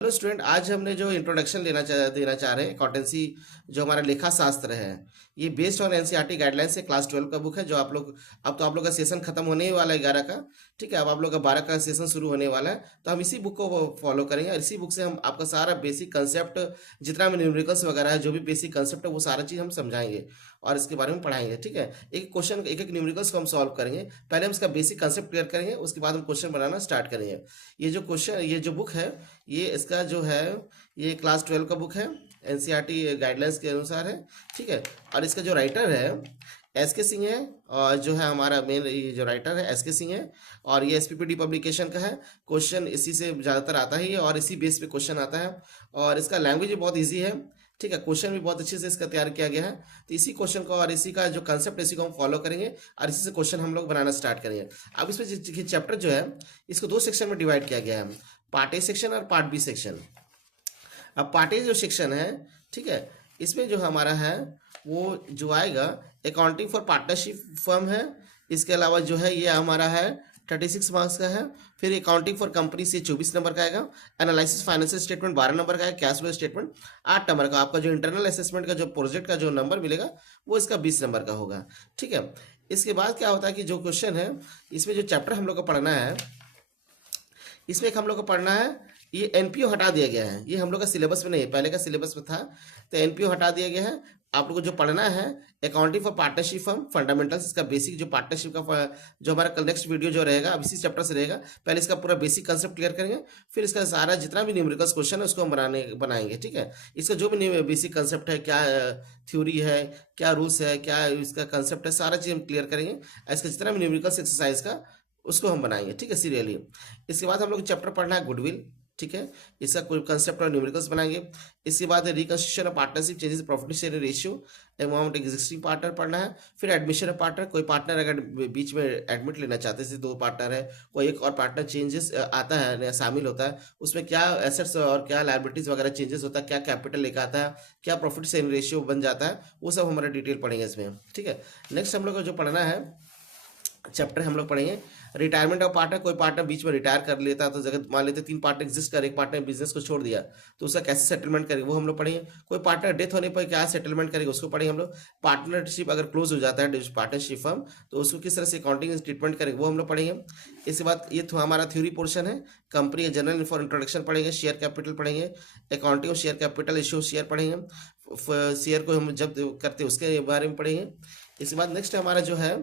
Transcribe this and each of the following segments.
Hello student, आज हमने जो इंट्रोडक्शन देना चाह रहे हैं अकाउंटेंसी, जो हमारा लेखा शास्त्र है, ये बेस्ड ऑन एनसीईआरटी गाइडलाइंस से क्लास 12 का बुक है। जो आप लोग, अब तो आप लोग का सेशन खत्म होने ही वाला है 11 का। ठीक है, अब आप लोग का 12 का सेशन शुरू होने वाला है, तो हम इसी बुक को फॉलो करेंगे और इसी बुक से हम आपका सारा बेसिक कंसेप्ट, जितना भी न्यूमेरिकल्स वगैरह है, जो भी बेसिक कंसेप्ट है, वो सारा चीज़ हम समझाएंगे और इसके बारे में पढ़ाएंगे। ठीक है, एक क्वेश्चन, एक एक न्यूमेरिकल्स को हम सॉल्व करेंगे। पहले हम इसका बेसिक कंसेप्ट क्लियर करेंगे, उसके बाद हम क्वेश्चन बनाना स्टार्ट करेंगे। ये जो बुक है, ये इसका जो है, ये क्लास 12 का बुक है, एनसीईआरटी गाइडलाइंस के अनुसार है। ठीक है, और इसका जो राइटर है एस के सिंह है, और जो है हमारा मेन ये जो राइटर है एस के सिंह है, और ये एसपीपीडी पब्लिकेशन का है। क्वेश्चन इसी से ज़्यादातर आता है ये, और इसी बेस पे क्वेश्चन आता है, और इसका लैंग्वेज भी बहुत ईजी है। ठीक है, क्वेश्चन भी बहुत अच्छे से इसका तैयार किया गया है। तो इसी क्वेश्चन को और इसी का जो कंसेप्ट, इसी को हम फॉलो करेंगे और इसी से क्वेश्चन हम लोग बनाना स्टार्ट करेंगे। अब इसमें चैप्टर जो है, इसको दो सेक्शन में डिवाइड किया गया है, पार्ट ए सेक्शन और पार्ट बी सेक्शन। अब पार्ट ए जो सेक्शन है, ठीक है, इसमें जो हमारा है वो जो आएगा, अकाउंटिंग फॉर पार्टनरशिप फर्म है। इसके अलावा जो है ये हमारा है 36 मार्क्स का है। फिर अकाउंटिंग फॉर कंपनी से 24 नंबर का आएगा। एनालिसिस फाइनेंशियल स्टेटमेंट 12 नंबर का है। कैश फ्लो स्टेटमेंट 8 नंबर का। आपका जो इंटरनल असेसमेंट का जो प्रोजेक्ट का जो नंबर मिलेगा, वो इसका 20 नंबर का होगा। ठीक है, इसके बाद क्या होता है कि जो क्वेश्चन है, इसमें जो चैप्टर हम लोग को पढ़ना है, इसमें एक हम लोग को पढ़ना है, ये एनपीओ हटा दिया गया है। ये हम लोग का सिलेबस में नहीं है, पहले का सिलेबस में था, तो एनपीओ हटा दिया गया है। आप लोग को जो पढ़ना है, accounting for partnership firm fundamentals, इसका बेसिक जो पार्टनरशिप का जो हमारा कल नेक्स्ट वीडियो जो रहेगा, अब इसी चैप्टर से रहेगा। पहले इसका पूरा बेसिक कंसेप्ट क्लियर करेंगे, फिर इसका सारा जितना भी न्यूमेरिकल्स क्वेश्चन है उसको हम बनाएंगे। ठीक है, इसका जो भी बेसिक कंसेप्ट है, क्या थ्योरी है, क्या रूल्स है, क्या इसका कंसेप्ट है, सारा चीज़ हम क्लियर करेंगे। इसका जितना भी न्यूमेरिकल्स एक्सरसाइज का, उसको हम बनाएंगे। ठीक है, सीरियली। इसके बाद हम लोग चैप्टर पढ़ना है गुडविल। ठीक है, इसका कोई कंसेप्ट और न्यूमेरिकल्स बनाएंगे। इसके बाद reconstruction of partnership, changes profit sharing ratio, amount existing partner पढ़ना है। फिर एडमिशन ऑफ पार्टनर, कोई पार्टनर अगर बीच में एडमिट लेना चाहते हैं, जैसे दो पार्टनर है, कोई एक और पार्टनर चेंजेस आता है या शामिल होता है, उसमें क्या एसेट्स और क्या लायबिलिटीज वगैरह चेंजेस होता है, क्या कैपिटल लेकर आता है, क्या प्रॉफिट शेयरिंग रेशियो बन जाता है, वो सब हमारा डिटेल पढ़ेंगे इसमें। ठीक है, नेक्स्ट हम लोग को जो पढ़ना है चैप्टर, हम लोग पढ़ेंगे रिटायरमेंट ऑफ पार्टनर। कोई पार्टनर बीच में रिटायर कर लेता है, तो जगह मान लेते 3 पार्टनर एग्जिस्ट कर, एक पार्टनर बिजनेस को छोड़ दिया, तो उसका कैसे सेटलमेंट करेंगे, वो हम लोग पढ़ेंगे। कोई पार्टनर डेथ होने पर क्या सेटलमेंट करेंगे, उसको पढ़ेंगे हम लोग। पार्टनरशिप अगर क्लोज हो जाता है पार्टनरशिप फर्म, तो उसको किस तरह से अकाउंटिंग ट्रीटमेंट करेंगे, वो हम लोग पढ़ेंगे। इसके बाद ये हमारा थ्योरी पोर्शन है। कंपनी जनरल फॉर इंट्रोडक्शन पढ़ेंगे, शेयर कैपिटल पढ़ेंगे, अकाउंटिंग और शेयर कैपिटल, इशू शेयर पढ़ेंगे, शेयर को हम जब करते हैं उसके बारे में पढ़ेंगे। इसके बाद नेक्स्ट हमारा जो है,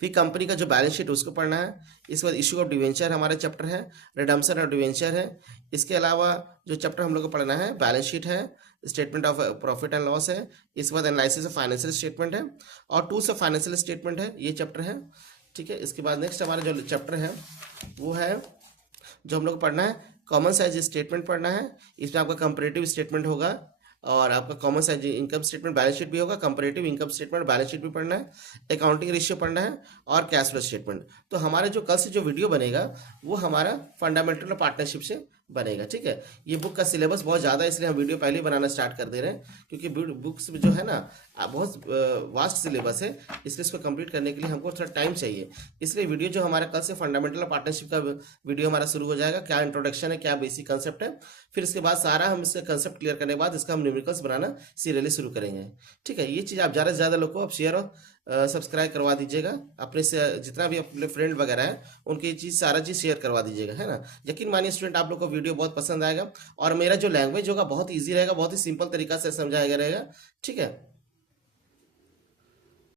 फिर कंपनी का जो बैलेंस शीट उसको पढ़ना है। इसके बाद इशू ऑफ डिवेंचर हमारा चैप्टर है, रिडम्पशन ऑफ डिवेंचर है। इसके अलावा जो चैप्टर हम लोग को पढ़ना है, बैलेंस शीट है, statement of profit and loss है। इसके बाद एनालिसिस ऑफ फाइनेंशियल स्टेटमेंट है, और टूल्स ऑफ फाइनेंशियल स्टेटमेंट है, ये चैप्टर है। ठीक है, इसके बाद नेक्स्ट हमारा जो चैप्टर है, वो है जो हम लोग को पढ़ना है, कॉमन साइज स्टेटमेंट पढ़ना है। इसमें आपका कंपैरेटिव स्टेटमेंट होगा, और आपका common size income statement balance sheet भी होगा, comparative income statement balance sheet भी पढ़ना है, अकाउंटिंग रेशियो पढ़ना है, और कैश फ्लो स्टेटमेंट। तो हमारा जो कल से जो वीडियो बनेगा, वो हमारा फंडामेंटल पार्टनरशिप से बनेगा। ठीक है, ये बुक का सिलेबस बहुत ज़्यादा है, इसलिए हम वीडियो पहले ही बनाना स्टार्ट कर दे रहे हैं, क्योंकि बुक्स जो है ना, बहुत वास्ट सिलेबस है, इसलिए इसको कंप्लीट करने के लिए हमको थोड़ा टाइम चाहिए। इसलिए वीडियो जो हमारा कल से फंडामेंटल पार्टनरशिप का वीडियो हमारा शुरू हो जाएगा, क्या इंट्रोडक्शन है, क्या बेसिक कंसेप्ट है। फिर इसके बाद सारा हम इसका कंसेप्ट क्लियर करने के बाद इसका हम न्यूमेरिकल्स बनाना सीरियली शुरू करेंगे। ठीक है, ये चीज़ आप ज़्यादा से ज़्यादा लोग को आप शेयर और सब्सक्राइब करवा दीजिएगा, अपने से जितना भी अपने फ्रेंड वगैरह है उनकी ये चीज़, सारा चीज़ शेयर करवा दीजिएगा, है ना। यकीन मानिए स्टूडेंट, आप लोग को वीडियो बहुत पसंद आएगा, और मेरा जो लैंग्वेज होगा बहुत ईजी रहेगा, बहुत ही सिंपल तरीका से समझाया रहेगा। ठीक है।